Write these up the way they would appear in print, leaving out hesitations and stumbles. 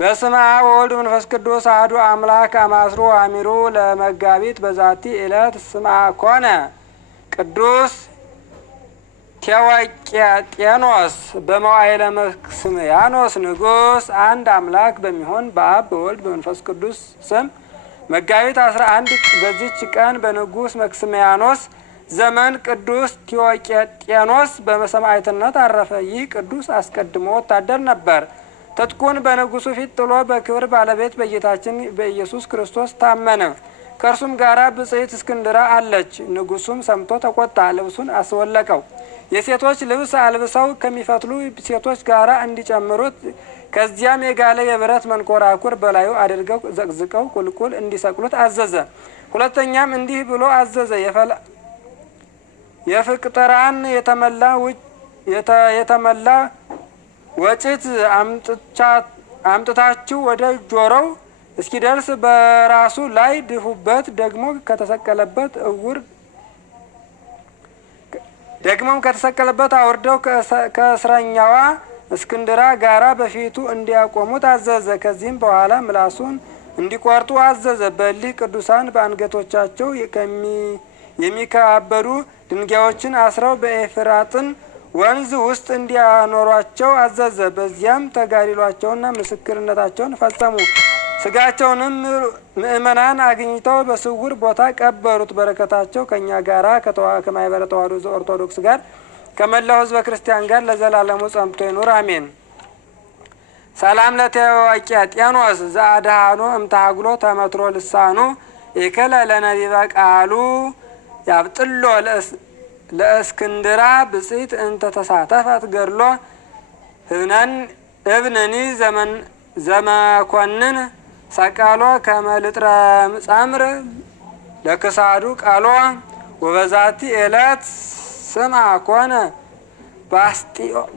በስመ አብ ወወልድ ወመንፈስ ቅዱስ አሐዱ አምላክ አማስሮ አሚሩ ለመጋቢት በዛቲ ዕለት ስምዐ ኮነ ቅዱስ ቴዎቄጤኖስ በመዋዕለ መክስምያኖስ ንጉሥ። አንድ አምላክ በሚሆን በአብ በወልድ በመንፈስ ቅዱስ ስም መጋቢት 11 በዚች ቀን በንጉሥ መክስምያኖስ ዘመን ቅዱስ ቴዎቄጤኖስ በሰማዕትነት አረፈ። ይህ ቅዱስ አስቀድሞ ወታደር ነበር። ትጥቁን በንጉሱ ፊት ጥሎ በክብር ባለቤት በጌታችን በኢየሱስ ክርስቶስ ታመነ። ከእርሱም ጋራ ብጽዕት እስክንድራ አለች። ንጉሱም ሰምቶ ተቆጣ፣ ልብሱን አስወለቀው። የሴቶች ልብስ አልብሰው ከሚፈትሉ ሴቶች ጋራ እንዲጨምሩት፣ ከዚያም የጋለ የብረት መንኮራኩር በላዩ አድርገው ዘቅዝቀው ቁልቁል እንዲሰቅሉት አዘዘ። ሁለተኛም እንዲህ ብሎ አዘዘ፣ የፍቅጥራን የተመላ ወጭት አምጥታችሁ ወደ ጆሮው እስኪደርስ በራሱ ላይ ድፉበት። ደግሞም ከተሰቀለበት አውርደው ከእስረኛዋ እስክንድራ ጋራ በፊቱ እንዲያቆሙት አዘዘ። ከዚህም በኋላ ምላሱን እንዲቆርጡ አዘዘ። በሊህ ቅዱሳን በአንገቶቻቸው የሚከባበዱ ድንጋዮችን አስረው በኤፍራጥን ወንዝ ውስጥ እንዲያኖሯቸው አዘዘ። በዚያም ተጋድሏቸውና ምስክርነታቸውን ፈጸሙ። ስጋቸውንም ምእመናን አግኝተው በስውር ቦታ ቀበሩት። በረከታቸው ከእኛ ጋራ ከማኅበረ ተዋሕዶ ኦርቶዶክስ ጋር ከመላው ሕዝበ ክርስቲያን ጋር ለዘላለሙ ጸንቶ ይኑር አሜን። ሰላም ለቴዎቄጤኖስ ዘአድኃኖ እምተሃግሎ ተመትሮ ልሳኑ ኢክለ ለነቢበ ቃሉ ያብጥሎ ለእስክንድራ ብጽዕት እንተ ተሳተፈት ገድሎ እብነኒ ዘመኮንን ሰቀሎ ከመልጥረ ጸምር ለክሳዱ ቃሎ ወበዛቲ ዕለት ስምዐ ኮነ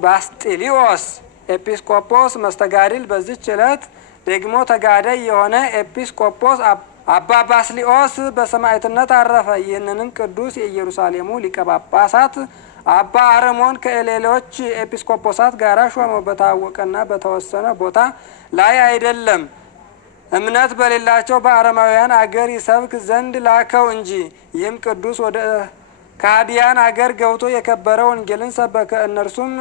ባስጢሊዮስ ኤጲስቆጶስ መስተጋድል። በዚች ዕለት ደግሞ ተጋዳይ የሆነ ኤጲስቆጶስ አባ ባስልዮስ በሰማዕትነት አረፈ። ይህንንም ቅዱስ የኢየሩሳሌሙ ሊቀ ጳጳሳት አባ አረሞን ከሌሎች ኤጲስቆጶሳት ጋር ሾመው። በታወቀና በተወሰነ ቦታ ላይ አይደለም፣ እምነት በሌላቸው በአረማውያን አገር ይሰብክ ዘንድ ላከው እንጂ። ይህም ቅዱስ ወደ ከሃዲያን አገር ገብቶ የከበረ ወንጌልን ሰበከ። እነርሱም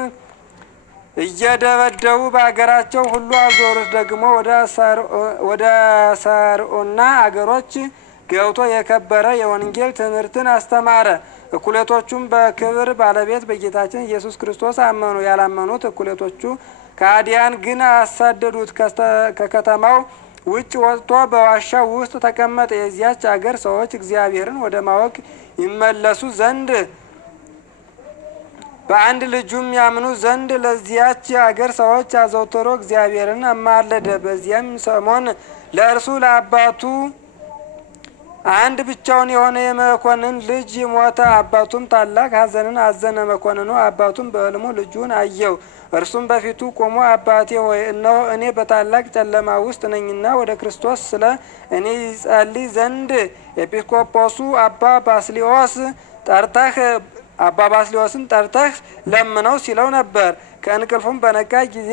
እየደበደቡ በአገራቸው ሁሉ አዞሩት። ደግሞ ወደ ሰርዖና አገሮች ገብቶ የከበረ የወንጌል ትምህርትን አስተማረ። እኩሌቶቹም በክብር ባለቤት በጌታችን ኢየሱስ ክርስቶስ አመኑ። ያላመኑት እኩሌቶቹ ከሃዲያን ግን አሳደዱት። ከከተማው ውጭ ወጥቶ በዋሻ ውስጥ ተቀመጠ። የዚያች አገር ሰዎች እግዚአብሔርን ወደ ማወቅ ይመለሱ ዘንድ በአንድ ልጁም ያምኑ ዘንድ ለዚያች አገር ሰዎች አዘውትሮ እግዚአብሔርን አማለደ። በዚያም ሰሞን ለእርሱ ለአባቱ አንድ ብቻውን የሆነ የመኮንን ልጅ ሞተ። አባቱም ታላቅ ሐዘንን አዘነ። መኮንኑ አባቱም በሕልሙ ልጁን አየው። እርሱም በፊቱ ቆሞ አባቴ ሆይ እነሆ እኔ በታላቅ ጨለማ ውስጥ ነኝና ወደ ክርስቶስ ስለ እኔ ይጸልይ ዘንድ ኤጲስቆጶሱ አባ ባስልዮስን ጠርተህ ለምነው ሲለው ነበር። ከእንቅልፉም በነቃ ጊዜ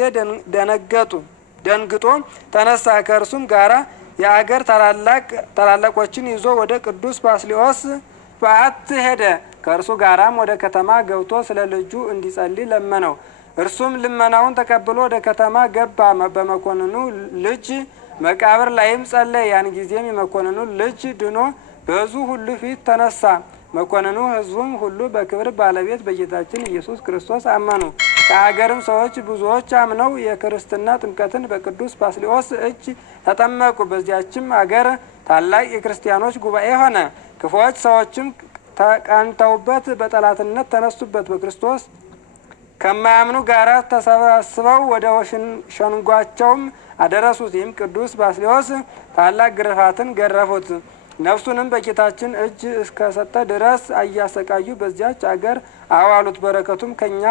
ደንግጦ ተነሳ። ከእርሱም ጋራ የአገር ታላላቆችን ይዞ ወደ ቅዱስ ባስልዮስ በዓት ሄደ። ከእርሱ ጋራም ወደ ከተማ ገብቶ ስለ ልጁ እንዲጸልይ ለመነው። እርሱም ልመናውን ተቀብሎ ወደ ከተማ ገባ። በመኮንኑ ልጅ መቃብር ላይም ጸለየ። ያን ጊዜም የመኮንኑ ልጅ ድኖ በሕዝቡ ሁሉ ፊት ተነሳ። መኮንኑ ሕዝቡም ሁሉ በክብር ባለቤት በጌታችን ኢየሱስ ክርስቶስ አመኑ። ከአገርም ሰዎች ብዙዎች አምነው የክርስትና ጥምቀትን በቅዱስ ባስልዮስ እጅ ተጠመቁ። በዚያችም አገር ታላቅ የክርስቲያኖች ጉባኤ ሆነ። ክፉዎች ሰዎችም ተቀንተውበት በጠላትነት ተነሱበት። በክርስቶስ ከማያምኑ ጋራ ተሰባስበው ወደ ሸንጓቸውም አደረሱት። ይህም ቅዱስ ባስልዮስ ታላቅ ግርፋትን ገረፉት። ነፍሱንም በጌታችን እጅ እስከሰጠ ድረስ እያሰቃዩ በዚያች አገር አዋሉት። በረከቱም ከኛ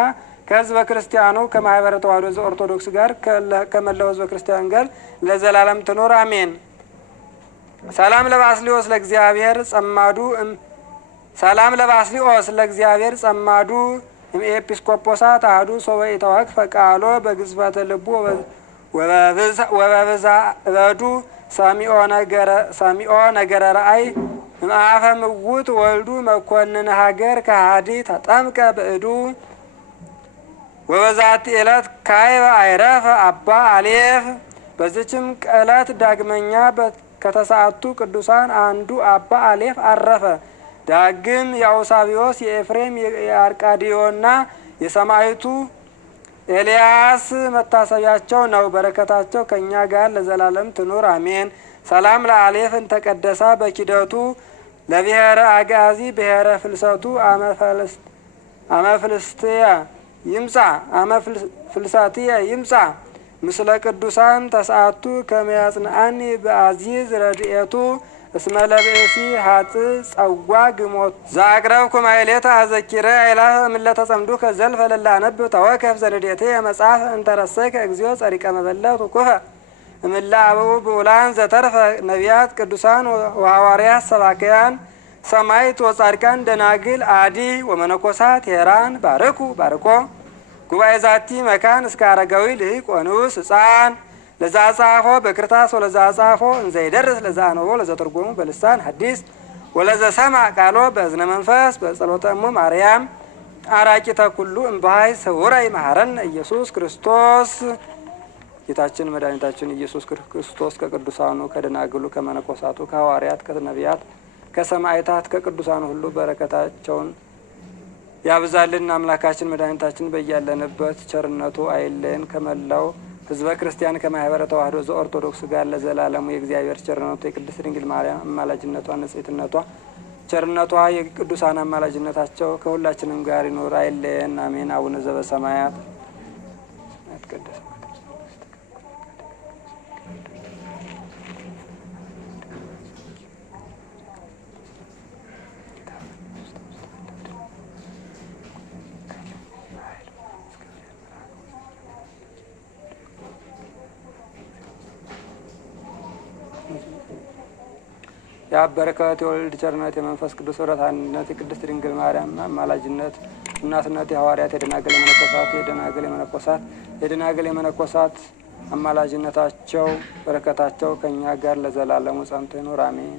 ከሕዝበ ክርስቲያኑ ከማኅበረ ተዋሕዶ ዘኦርቶዶክስ ጋር ከመላው ሕዝበ ክርስቲያን ጋር ለዘላለም ትኖር አሜን። ሰላም ለባስልዮስ ለእግዚአብሔር ጸማዱ ኤጲስቆጶሳት አሐዱ ሶበ ኢተወክፈ ቃሎ በግዝፈተ ልቡ ወበብዛ እበዱ ሰሚኦ ነገረ ረአይ እምአፈ ምውት ወልዱ መኮንን ሀገር ከሃዲ ተጠምቀ ብእዱ ወበዛቲ ዕለት ካይበ አይረፈ አባ አሌፍ። በዚችም ዕለት ዳግመኛ ከተሰዓቱ ቅዱሳን አንዱ አባ አሌፍ አረፈ። ዳግም የአውሳቢዎስ የኤፍሬም የአርቃዲዮና የሰማዕቱ ኤልያስ መታሰቢያቸው ነው። በረከታቸው ከእኛ ጋር ለዘላለም ትኑር አሜን። ሰላም ለአሌፍ እንተቀደሳ በኪደቱ ለብሔረ አጋዚ ብሔረ ፍልሰቱ አመፍልስትያ ይምጻ አመፍልሳትየ ይምጻ ምስለ ቅዱሳን ተስዓቱ ከመያጽንአኒ በአዚዝ ረድኤቱ እስመ ለብእሲ ሀጥ ጸዋ ግሞት ዘአቅረብኩ ማይሌታ አዘኪረ አይላፈ እምለተ ጸምዱ ከዘልፈ ለላነብ ተወከፍ ዘንዴቴ መጽሐፍ እንተረሰይከ እግዚኦ ጸሪቀ መበለት ኩፈ እምላ አበው ብኡላን ዘተርፈ ነቢያት ቅዱሳን ወሐዋርያት ሰባክያን ሰማዕት ወጻድቃን ደናግል አዲ ወመነኮሳት ሄራን ባርኩ ባርኮ ጉባኤ ዛቲ መካን እስከ አረጋዊ ልሂቅ ወንዑስ ሕፃን ለዛ ጻፎ በክርታስ ወለዛ ጻፎ እንዘይደርስ ለዛ አንቦ ለዛ ተርጎሙ በልሳን ሐዲስ ወለዛ ሰማ ቃሎ በእዝነ መንፈስ በጸሎተ እሙ ማርያም አራቂተ ኩሉ እምባይ ሰውራይ መሐረነ ኢየሱስ ክርስቶስ። ጌታችን መድኃኒታችን ኢየሱስ ክርስቶስ ከቅዱሳኑ ከደናግሉ ከመነኮሳቱ ከሐዋርያት ከነቢያት ከሰማዕታት ከቅዱሳኑ ሁሉ በረከታቸውን ያብዛልን። አምላካችን መድኃኒታችን በያለንበት ቸርነቱ አይለየን። ከመላው ሕዝበ ክርስቲያን ከማህበረ ተዋህዶ ዘኦርቶዶክስ ጋር ለዘላለሙ የእግዚአብሔር ቸርነቱ የቅድስት ድንግል ማርያም አማላጅነቷ ንጽሕትነቷ ቸርነቷ የቅዱሳን አማላጅነታቸው ከሁላችንም ጋር ይኖር አይለየን አሜን። አቡነ ዘበሰማያት ይትቀደስ የአብ በረከት የወልድ ቸርነት የመንፈስ ቅዱስ ኅብረት አንድነት የቅድስት ድንግል ማርያም አማላጅነት እናትነት የሐዋርያት የደናግል የመነኮሳት አማላጅነታቸው በረከታቸው ከእኛ ጋር ለዘላለሙ ጸንቶ ይኑር አሜን።